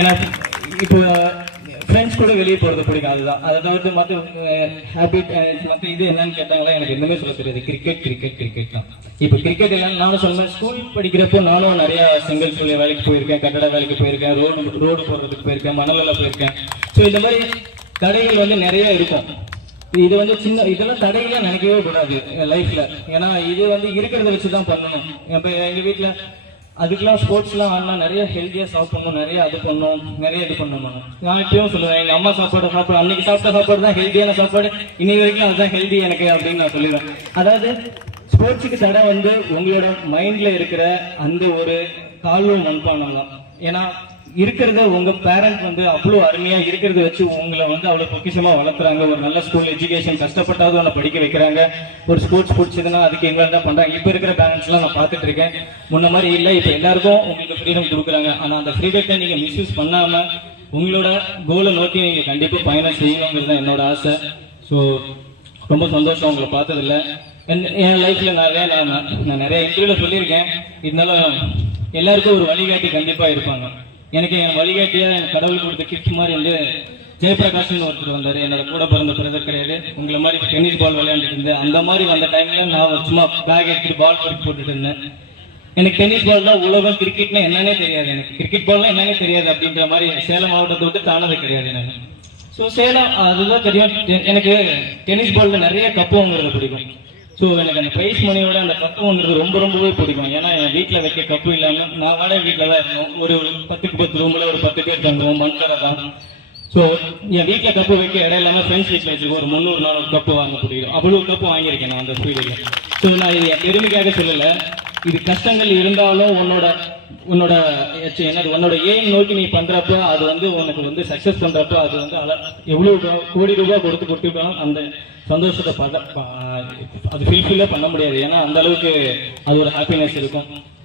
ஏன்னா இப்போ ஃப்ரெண்ட்ஸ் கூட வெளியே போகிறது பிடிக்கும், அதுதான். அதை தவிர்த்து மற்ற ஹேபிட் மற்ற இது என்னன்னு கேட்டாங்களா எனக்கு எதுவுமே சொல்ல தெரியாது. கிரிக்கெட் கிரிக்கெட் கிரிக்கெட் தான். இப்போ கிரிக்கெட் இல்லைன்னு நானும் சொன்னேன். ஸ்கூல் படிக்கிறப்போ நானும் நிறைய செங்கல் சூழ் வேலைக்கு போயிருக்கேன், கட்டட வேலைக்கு போயிருக்கேன், ரோடு போடுறதுக்கு போயிருக்கேன், மணலில் போயிருக்கேன். ஸோ இந்த மாதிரி தடைகள் வந்து நிறைய இருக்கும். இது வந்து சின்ன இதெல்லாம் தடைகளே நினைக்கவே கூடாது லைஃப்ல. ஏன்னா இது வந்து இருக்கிறத வச்சு தான் பண்ணணும். இப்போ எங்கள் வீட்டில் அதுக்கெல்லாம் ஸ்போர்ட்ஸ்லாம் ஆடினா நிறைய ஹெல்த்தியாக சாப்பிடணும், நிறைய அது பண்ணணும், நிறைய இது பண்ணணும். நான் இப்பயும் சொல்லுவேன், எங்கள் அம்மா சாப்பாடு அன்னைக்கு சாப்பிட்ட சாப்பாடு தான் ஹெல்த்தியான சாப்பாடு, இன்னைக்கு வரைக்கும் அதுதான் ஹெல்த்தி எனக்கு அப்படின்னு நான் சொல்லுவேன். அதாவது ஸ்போர்ட்ஸுக்கு தடை வந்து உங்களோட மைண்ட்ல இருக்கிற அந்த ஒரு தாழ்வு மண்பானம் தான். ஏன்னா இருக்கிறத உங்க பேரண்ட் வந்து அவ்வளவு அருமையா இருக்கிறத வச்சு உங்களை வந்து அவ்வளவு பொக்கிஷமா வளர்க்குறாங்க. ஒரு நல்ல ஸ்கூல் எஜுகேஷன் கஷ்டப்பட்டாவது உன்னை படிக்க வைக்கிறாங்க. ஒரு ஸ்போர்ட்ஸ் பிடிச்சதுன்னா அதுக்கு இன்வால்வ் தான் பண்றாங்க. இப்ப இருக்கிற பேரண்ட்ஸ் எல்லாம் நான் பார்த்துட்டு இருக்கேன். முன்ன மாதிரி இல்லை, இப்ப எல்லாருக்கும் உங்களுக்கு ஃப்ரீடம் கொடுக்குறாங்க. ஆனா அந்த ஃப்ரீடத்தை நீங்க மிஸ்யூஸ் பண்ணாம உங்களோட கோலை நோக்கி நீங்க கண்டிப்பா பயணம் செய்யணுங்கிறது தான் என்னோட ஆசை. ஸோ ரொம்ப சந்தோஷம் உங்களை பார்த்ததில்ல. என் லைஃப்ல நான் நிறைய இன்டர்வியூல சொல்லியிருக்கேன். இருந்தாலும் எல்லாருக்கும் ஒரு வழிகாட்டி கண்டிப்பா இருப்பாங்க. எனக்கு என் வழிகாட்டியா என் கடவுள் கொடுத்த கிஃப்ட் மாதிரி வந்து ஜெயபிரகாஷ்னு ஒருத்தர் வந்தாரு. என்னோட கூட பிறந்த பிரதர் கிடையாது. உங்களை மாதிரி டென்னிஸ் பால் விளையாண்டுட்டு இருந்தேன். அந்த மாதிரி வந்த டைம்ல நான் சும்மா பேக் எடுத்துட்டு பால் போட்டு போட்டுட்டு இருந்தேன். எனக்கு டென்னிஸ் பால் தான் உலகம், கிரிக்கெட்னா என்னன்னே தெரியாது. எனக்கு கிரிக்கெட் பால்னா என்னன்னே தெரியாது அப்படின்ற மாதிரி சேலம் மாவட்டத்தை விட்டு தானது கிடையாது எனக்கு. ஸோ சேலம் அதுதான் தெரியும். எனக்கு டென்னிஸ் பால்ல நிறைய கப்பு வாங்குறது பிடிக்கும். ஸோ எனக்கு அந்த ப்ரைஸ் மணியோட அந்த கப்பு வாங்குறது ரொம்பவே பிடிக்கும். ஏன்னா என் வீட்டில் வைக்க கப்பு இல்லாமல் நான் வாடகை வீட்டில் தான் இருந்தோம். ஒரு 10 ரூம்ல ஒரு 10 பேர் தங்குவோம், மண்கரை தான். ஸோ என் வீட்டில் கப்பு வைக்க இடம் இல்லாமல் ஃப்ரெண்ட்ஸ் வீட்டில் வச்சுக்கோ ஒரு 300-400 கப்பு வாங்க பிடிக்கும். அவ்வளோ கப்பு வாங்கியிருக்கேன் நான் அந்த ஃபீல்டில். ஸோ நான் இது என் பெருமைக்காக சொல்லலை. இது கஷ்டங்கள் இருந்தாலும் உன்னோட எய்ம் நோக்கி நீ பண்றப்ப அது வந்து உனக்கு வந்து சக்சஸ் பண்றப்ப அது வந்து எவ்வளவு கோடி ரூபாய் கொடுத்துருக்கணும் அந்த சந்தோஷத்தை அது ஃபுல்ஃபில்லே பண்ண முடியாது. ஏன்னா அந்த அளவுக்கு அது ஒரு ஹாப்பினஸ் இருக்கும்.